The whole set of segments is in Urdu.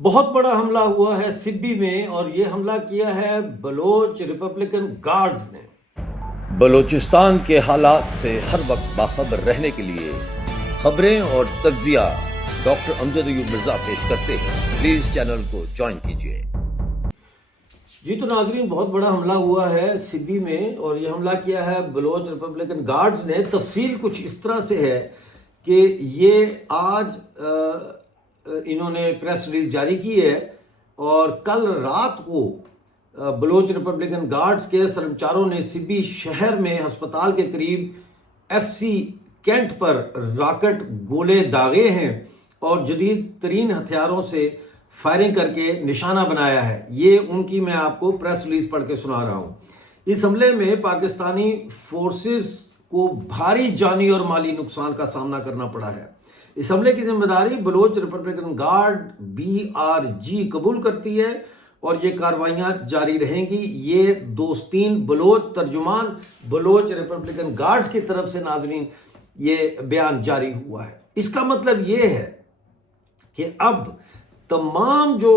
بہت بڑا حملہ ہوا ہے سبی میں، اور یہ حملہ کیا ہے بلوچ ریپبلکن گارڈز نے۔ بلوچستان کے حالات سے ہر وقت باخبر رہنے کے لیے خبریں اور تجزیہ ڈاکٹر امجد ایوب مرزا پیش کرتے ہیں۔ پلیز چینل کو جوائن کیجیے۔ جی تو ناظرین، بہت بڑا حملہ ہوا ہے سبی میں، اور یہ حملہ کیا ہے بلوچ ریپبلکن گارڈز نے۔ تفصیل کچھ اس طرح سے ہے کہ یہ آج انہوں نے پریس ریلیز جاری کی ہے، اور کل رات کو بلوچ ریپبلکن گارڈز کے سرمچاروں نے سبی شہر میں ہسپتال کے قریب ایف سی کینٹ پر راکٹ گولے داغے ہیں اور جدید ترین ہتھیاروں سے فائرنگ کر کے نشانہ بنایا ہے۔ یہ ان کی میں آپ کو پریس ریلیز پڑھ کے سنا رہا ہوں۔ اس حملے میں پاکستانی فورسز کو بھاری جانی اور مالی نقصان کا سامنا کرنا پڑا ہے۔ اس حملے کی ذمہ داری بلوچ ریپبلکن گارڈ BRG قبول کرتی ہے، اور یہ کارروائیاں جاری رہیں گی۔ یہ دوستین بلوچ ترجمان بلوچ ریپبلکن گارڈز کی طرف سے ناظرین یہ بیان جاری ہوا ہے۔ اس کا مطلب یہ ہے کہ اب تمام جو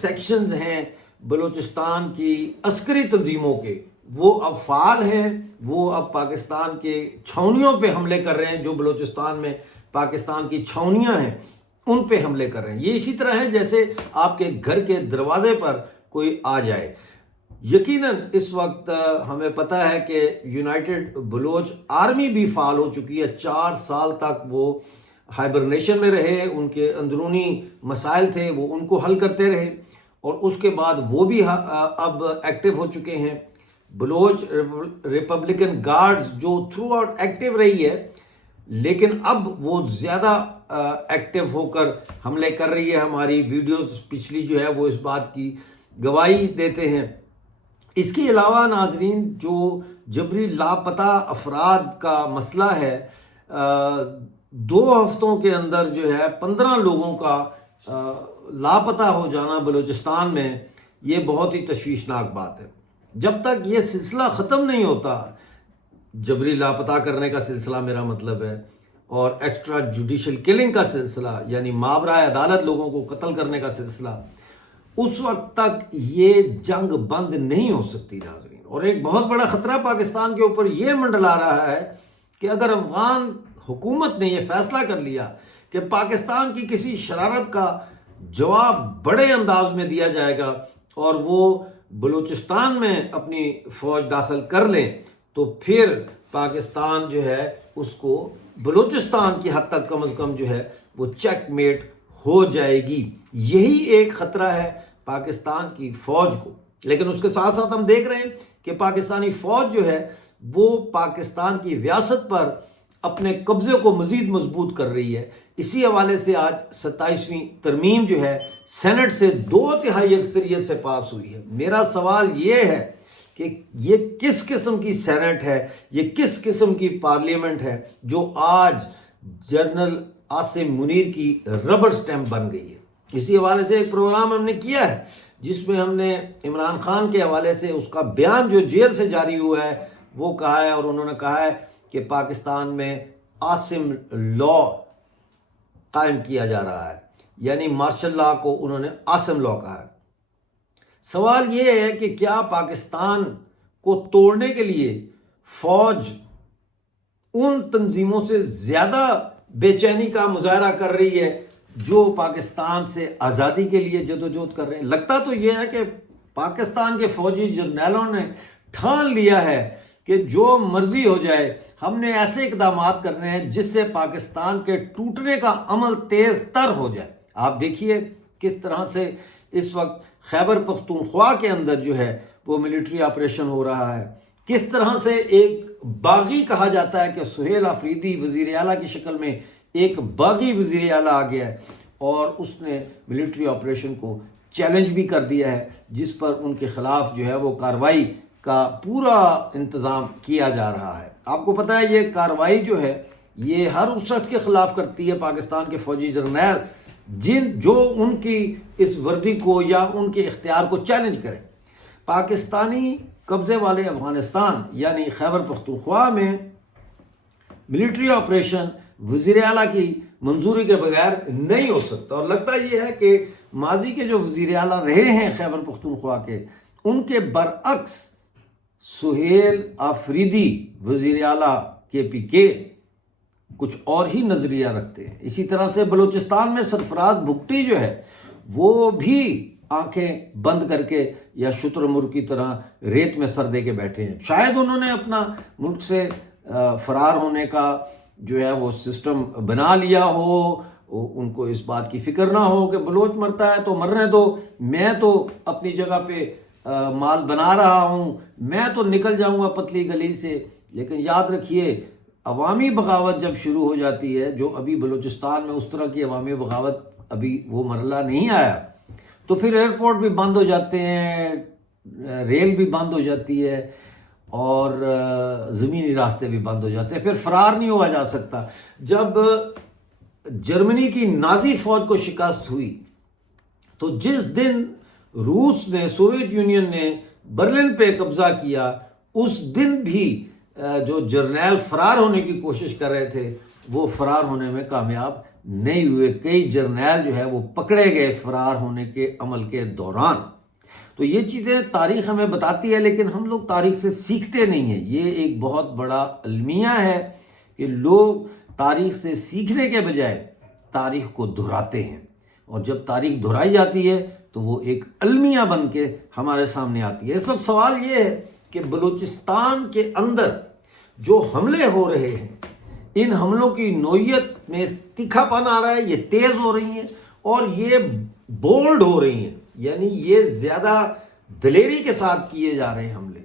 سیکشنز ہیں بلوچستان کی عسکری تنظیموں کے، وہ اب فعال ہیں، وہ اب پاکستان کے چھاؤنیوں پہ حملے کر رہے ہیں۔ جو بلوچستان میں پاکستان کی چھاؤنیاں ہیں ان پہ حملے کر رہے ہیں۔ یہ اسی طرح ہے جیسے آپ کے گھر کے دروازے پر کوئی آ جائے۔ یقیناً اس وقت ہمیں پتہ ہے کہ یونائٹڈ بلوچ آرمی بھی فعال ہو چکی ہے۔ 4 سال تک وہ ہائبرنیشن میں رہے، ان کے اندرونی مسائل تھے، وہ ان کو حل کرتے رہے، اور اس کے بعد وہ بھی اب ایکٹیو ہو چکے ہیں۔ بلوچ ریپبلکن گارڈز جو تھرو آؤٹ ایکٹیو رہی ہے، لیکن اب وہ زیادہ ایکٹیو ہو کر حملے کر رہی ہے۔ ہماری ویڈیوز پچھلی جو ہے وہ اس بات کی گواہی دیتے ہیں۔ اس کے علاوہ ناظرین، جو جبری لاپتہ افراد کا مسئلہ ہے، 2 ہفتوں کے اندر جو ہے 15 لوگوں کا لاپتہ ہو جانا بلوچستان میں، یہ بہت ہی تشویشناک بات ہے۔ جب تک یہ سلسلہ ختم نہیں ہوتا، جبری لاپتہ کرنے کا سلسلہ میرا مطلب ہے، اور ایکسٹرا جوڈیشل کلنگ کا سلسلہ، یعنی ماورائے عدالت لوگوں کو قتل کرنے کا سلسلہ، اس وقت تک یہ جنگ بند نہیں ہو سکتی ناظرین۔ اور ایک بہت بڑا خطرہ پاکستان کے اوپر یہ منڈلا رہا ہے کہ اگر افغان حکومت نے یہ فیصلہ کر لیا کہ پاکستان کی کسی شرارت کا جواب بڑے انداز میں دیا جائے گا اور وہ بلوچستان میں اپنی فوج داخل کر لیں، تو پھر پاکستان جو ہے اس کو بلوچستان کی حد تک کم از کم جو ہے وہ چیک میٹ ہو جائے گی۔ یہی ایک خطرہ ہے پاکستان کی فوج کو۔ لیکن اس کے ساتھ ساتھ ہم دیکھ رہے ہیں کہ پاکستانی فوج جو ہے وہ پاکستان کی ریاست پر اپنے قبضے کو مزید مضبوط کر رہی ہے۔ اسی حوالے سے آج 27ویں ترمیم جو ہے سینٹ سے 2/3 اکثریت سے پاس ہوئی ہے۔ میرا سوال یہ ہے کہ یہ کس قسم کی سینٹ ہے، یہ کس قسم کی پارلیمنٹ ہے جو آج جنرل عاصم منیر کی ربڑ سٹیمپ بن گئی ہے۔ اسی حوالے سے ایک پروگرام ہم نے کیا ہے جس میں ہم نے عمران خان کے حوالے سے اس کا بیان جو جیل سے جاری ہوا ہے وہ کہا ہے، اور انہوں نے کہا ہے کہ پاکستان میں عاصم لا قائم کیا جا رہا ہے، یعنی مارشل لا کو انہوں نے عاصم لا کہا ہے۔ سوال یہ ہے کہ کیا پاکستان کو توڑنے کے لیے فوج ان تنظیموں سے زیادہ بے چینی کا مظاہرہ کر رہی ہے جو پاکستان سے آزادی کے لیے جدوجہد کر رہے ہیں؟ لگتا تو یہ ہے کہ پاکستان کے فوجی جرنیلوں نے ٹھان لیا ہے کہ جو مرضی ہو جائے، ہم نے ایسے اقدامات کرنے ہیں جس سے پاکستان کے ٹوٹنے کا عمل تیز تر ہو جائے۔ آپ دیکھیے کس طرح سے اس وقت خیبر پختونخوا کے اندر جو ہے وہ ملٹری آپریشن ہو رہا ہے، کس طرح سے ایک باغی کہا جاتا ہے کہ سہیل آفریدی وزیر اعلیٰ کی شکل میں ایک باغی وزیر اعلیٰ آ گیا ہے، اور اس نے ملٹری آپریشن کو چیلنج بھی کر دیا ہے، جس پر ان کے خلاف جو ہے وہ کارروائی کا پورا انتظام کیا جا رہا ہے۔ آپ کو پتہ ہے یہ کارروائی جو ہے یہ ہر اس شخص کے خلاف کرتی ہے پاکستان کے فوجی جرنیل جو ان کی اس وردی کو یا ان کے اختیار کو چیلنج کرے۔ پاکستانی قبضے والے افغانستان یعنی خیبر پختونخوا میں ملٹری آپریشن وزیر اعلیٰ کی منظوری کے بغیر نہیں ہو سکتا. اور لگتا یہ ہے کہ ماضی کے جو وزیر اعلیٰ رہے ہیں خیبر پختونخوا کے، ان کے برعکس سہیل آفریدی وزیر اعلیٰ KPK کچھ اور ہی نظریہ رکھتے ہیں. اسی طرح سے بلوچستان میں سرفراز بھگٹی جو ہے وہ بھی آنکھیں بند کر کے یا شتر مرغ کی طرح ریت میں سر دے کے بیٹھے ہیں. شاید انہوں نے اپنا ملک سے فرار ہونے کا جو ہے وہ سسٹم بنا لیا ہو، ان کو اس بات کی فکر نہ ہو کہ بلوچ مرتا ہے تو مرنے دو، میں تو اپنی جگہ پہ مال بنا رہا ہوں، میں تو نکل جاؤں گا پتلی گلی سے. لیکن یاد رکھیے، عوامی بغاوت جب شروع ہو جاتی ہے، جو ابھی بلوچستان میں اس طرح کی عوامی بغاوت ابھی وہ مرحلہ نہیں آیا، تو پھر ایئرپورٹ بھی بند ہو جاتے ہیں، ریل بھی بند ہو جاتی ہے، اور زمینی راستے بھی بند ہو جاتے ہیں، پھر فرار نہیں ہوا جا سکتا. جب جرمنی کی نازی فوج کو شکست ہوئی تو جس دن روس نے، سوویت یونین نے برلن پہ قبضہ کیا، اس دن بھی جو جرنیل فرار ہونے کی کوشش کر رہے تھے وہ فرار ہونے میں کامیاب نہیں ہوئے. کئی جرنیل جو ہے وہ پکڑے گئے فرار ہونے کے عمل کے دوران. تو یہ چیزیں تاریخ ہمیں بتاتی ہے، لیکن ہم لوگ تاریخ سے سیکھتے نہیں ہیں. یہ ایک بہت بڑا المیہ ہے کہ لوگ تاریخ سے سیکھنے کے بجائے تاریخ کو دہراتے ہیں، اور جب تاریخ دہرائی جاتی ہے تو وہ ایک المیہ بن کے ہمارے سامنے آتی ہے. اس وقت سوال یہ ہے کہ بلوچستان کے اندر جو حملے ہو رہے ہیں، ان حملوں کی نوعیت میں تیکھا پن آ رہا ہے، یہ تیز ہو رہی ہیں اور یہ بولڈ ہو رہی ہیں، یعنی یہ زیادہ دلیری کے ساتھ کیے جا رہے ہیں حملے.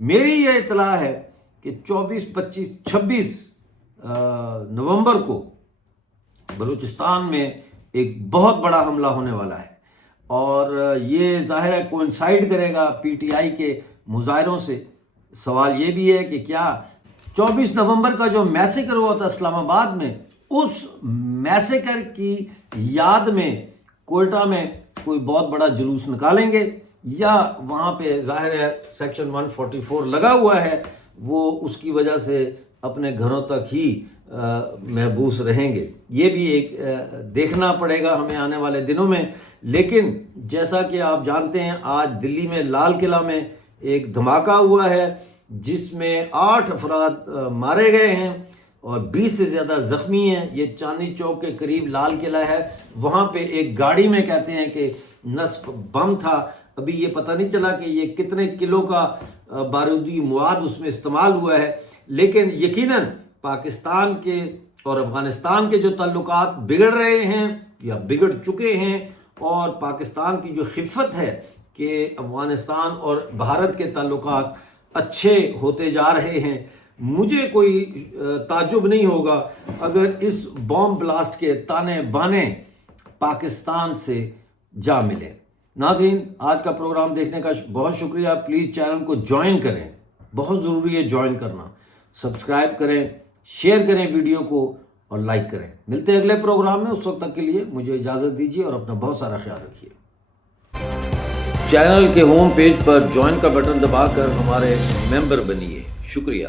میری یہ اطلاع ہے کہ 24، 25، 26 نومبر کو بلوچستان میں ایک بہت بڑا حملہ ہونے والا ہے، اور یہ ظاہر ہے کوئنسائڈ کرے گا PTI کے مظاہروں سے. سوال یہ بھی ہے کہ کیا 24 نومبر کا جو میسیکر ہوا تھا اسلام آباد میں، اس میسیکر کی یاد میں کوئٹہ میں کوئی بہت بڑا جلوس نکالیں گے، یا وہاں پہ ظاہر ہے سیکشن 144 لگا ہوا ہے، وہ اس کی وجہ سے اپنے گھروں تک ہی محبوس رہیں گے. یہ بھی ایک دیکھنا پڑے گا ہمیں آنے والے دنوں میں. لیکن جیسا کہ آپ جانتے ہیں، آج دلی میں لال قلعہ میں ایک دھماکہ ہوا ہے جس میں 8 افراد مارے گئے ہیں اور 20 سے زیادہ زخمی ہیں. یہ چاندنی چوک کے قریب لال قلعہ ہے. وہاں پہ ایک گاڑی میں کہتے ہیں کہ نصب بم تھا. ابھی یہ پتہ نہیں چلا کہ یہ کتنے کلو کا بارودی مواد اس میں استعمال ہوا ہے، لیکن یقیناً پاکستان کے اور افغانستان کے جو تعلقات بگڑ رہے ہیں یا بگڑ چکے ہیں، اور پاکستان کی جو خفت ہے کہ افغانستان اور بھارت کے تعلقات اچھے ہوتے جا رہے ہیں، مجھے کوئی تعجب نہیں ہوگا اگر اس بام بلاسٹ کے تانے بانے پاکستان سے جا ملے. ناظرین، آج کا پروگرام دیکھنے کا بہت شکریہ. پلیز چینل کو جوائن کریں، بہت ضروری ہے جوائن کرنا. سبسکرائب کریں، شیئر کریں ویڈیو کو اور لائک کریں. ملتے ہیں اگلے پروگرام میں. اس وقت تک کے لیے مجھے اجازت دیجیے اور اپنا بہت سارا خیال رکھیے. چینل کے ہوم پیج پر جوائن کا بٹن دبا کر ہمارے ممبر بنیے. شکریہ.